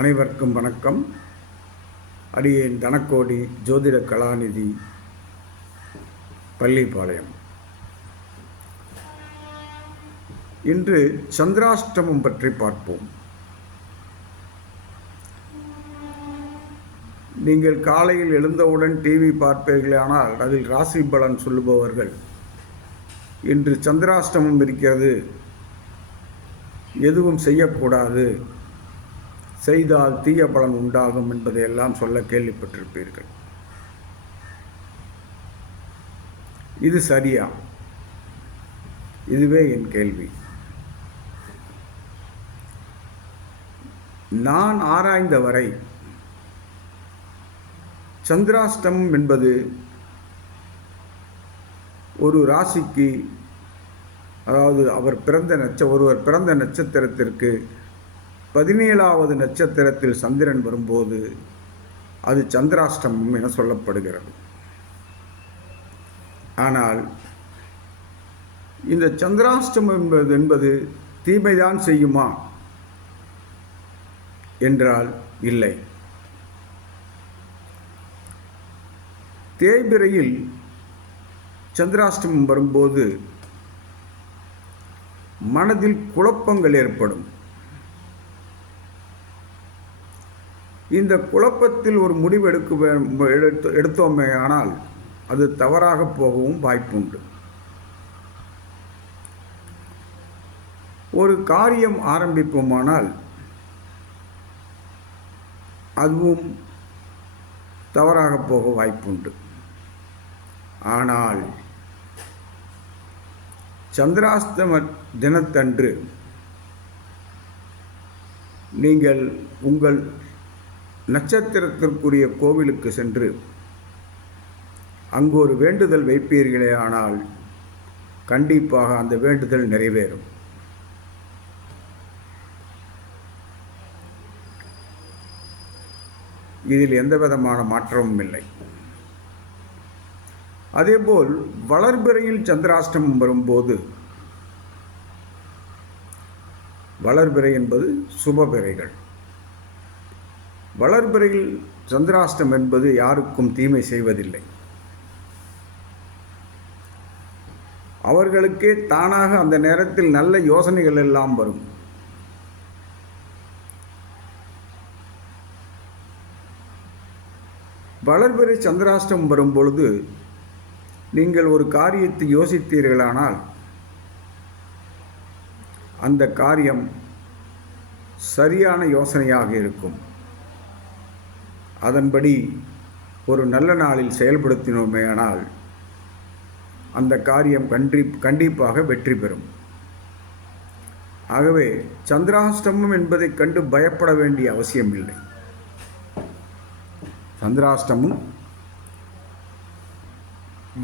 அனைவருக்கும் வணக்கம். அடியேன் தனக்கோடி ஜோதிட கலாநிதி, பள்ளிப்பாளையம். இன்று சந்திராஷ்டமம் பற்றி பார்ப்போம். நீங்கள் காலையில் எழுந்தவுடன் டிவி பார்ப்பீர்களானால் அதில் ராசி பலன் சொல்லுபவர்கள், இன்று சந்திராஷ்டமம் இருக்கிறது, எதுவும் செய்யக்கூடாது, செய்தால் தீய பலன் உண்டாகும் என்பதையெல்லாம் சொல்ல கேள்விப்பட்டிருப்பீர்கள். இது சரியா? இதுவே என் கேள்வி. நான் ஆராய்ந்த வரை சந்திராஷ்டமம் என்பது ஒரு ராசிக்கு, அதாவது ஒருவர் பிறந்த நட்சத்திரத்திற்கு 17வது நட்சத்திரத்தில் சந்திரன் வரும்போது அது சந்திராஷ்டமம் என சொல்லப்படுகிறது. ஆனால் இந்த சந்திராஷ்டமம் என்பது தீமைதான் செய்யுமா என்றால் இல்லை. தேய்பிறையில் சந்திராஷ்டமம் வரும்போது மனதில் குழப்பங்கள் ஏற்படும். இந்த குழப்பத்தில் ஒரு முடிவு எடுத்தோமே ஆனால் அது தவறாக போகவும் வாய்ப்புண்டு. ஒரு காரியம் ஆரம்பிப்போமானால் அதுவும் தவறாக போக வாய்ப்புண்டு. ஆனால் சந்திராஷ்டம தினத்தன்று நீங்கள் உங்கள் நட்சத்திரத்திற்குரிய கோவிலுக்கு சென்று அங்கு ஒரு வேண்டுதல் வைப்பீர்களே ஆனால் கண்டிப்பாக அந்த வேண்டுதல் நிறைவேறும். இதில் எந்த விதமான மாற்றமும் இல்லை. அதேபோல் வளர்பிறையில் சந்திராஷ்டமம் வரும்போது, வளர்பிறை என்பது சுபபிறைகள், வளர்பிறையில் சந்திராஷ்டம் என்பது யாருக்கும் தீமை செய்வதில்லை. அவர்களுக்கே தானாக அந்த நேரத்தில் நல்ல யோசனைகள் எல்லாம் வரும். வளர்பிறை சந்திராஷ்டம் வரும் பொழுது நீங்கள் ஒரு காரியத்தை யோசித்தீர்களானால் அந்த காரியம் சரியான யோசனையாக இருக்கும். அதன்படி ஒரு நல்ல நாளில் செயல்படுத்தினோமேயானால் அந்த காரியம் கண்டிப்பாக வெற்றி பெறும். ஆகவே சந்திராஷ்டமம் என்பதை கண்டு பயப்பட வேண்டிய அவசியம் இல்லை. சந்திராஷ்டமம்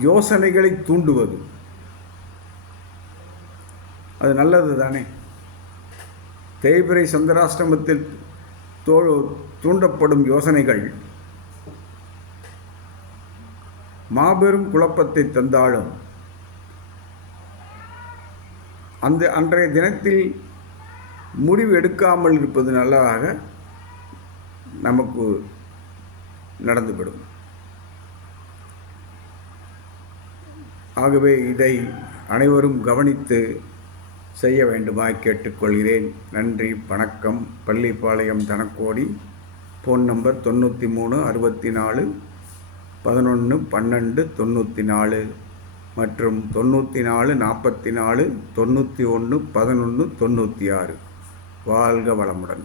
யோசனைகளை தூண்டுவது, அது நல்லது தானே. தேய்பிறை சந்திராஷ்டமத்தில் தூண்டப்படும் யோசனைகள் மாபெரும் குழப்பத்தை தந்தாலும் அன்றைய தினத்தில் முடிவு எடுக்காமல் இருப்பது நல்லதாக நமக்கு நடந்துவிடும். ஆகவே இதை அனைவரும் கவனித்து செய்ய வேண்டுமாய் கேட்டுக்கொள்கிறேன். நன்றி, வணக்கம். பள்ளிப்பாளையம் தனக்கோடி. ஃபோன் நம்பர் 93 64 11 12 94 மற்றும் 94 44 91 11 96. வாழ்க வளமுடன்.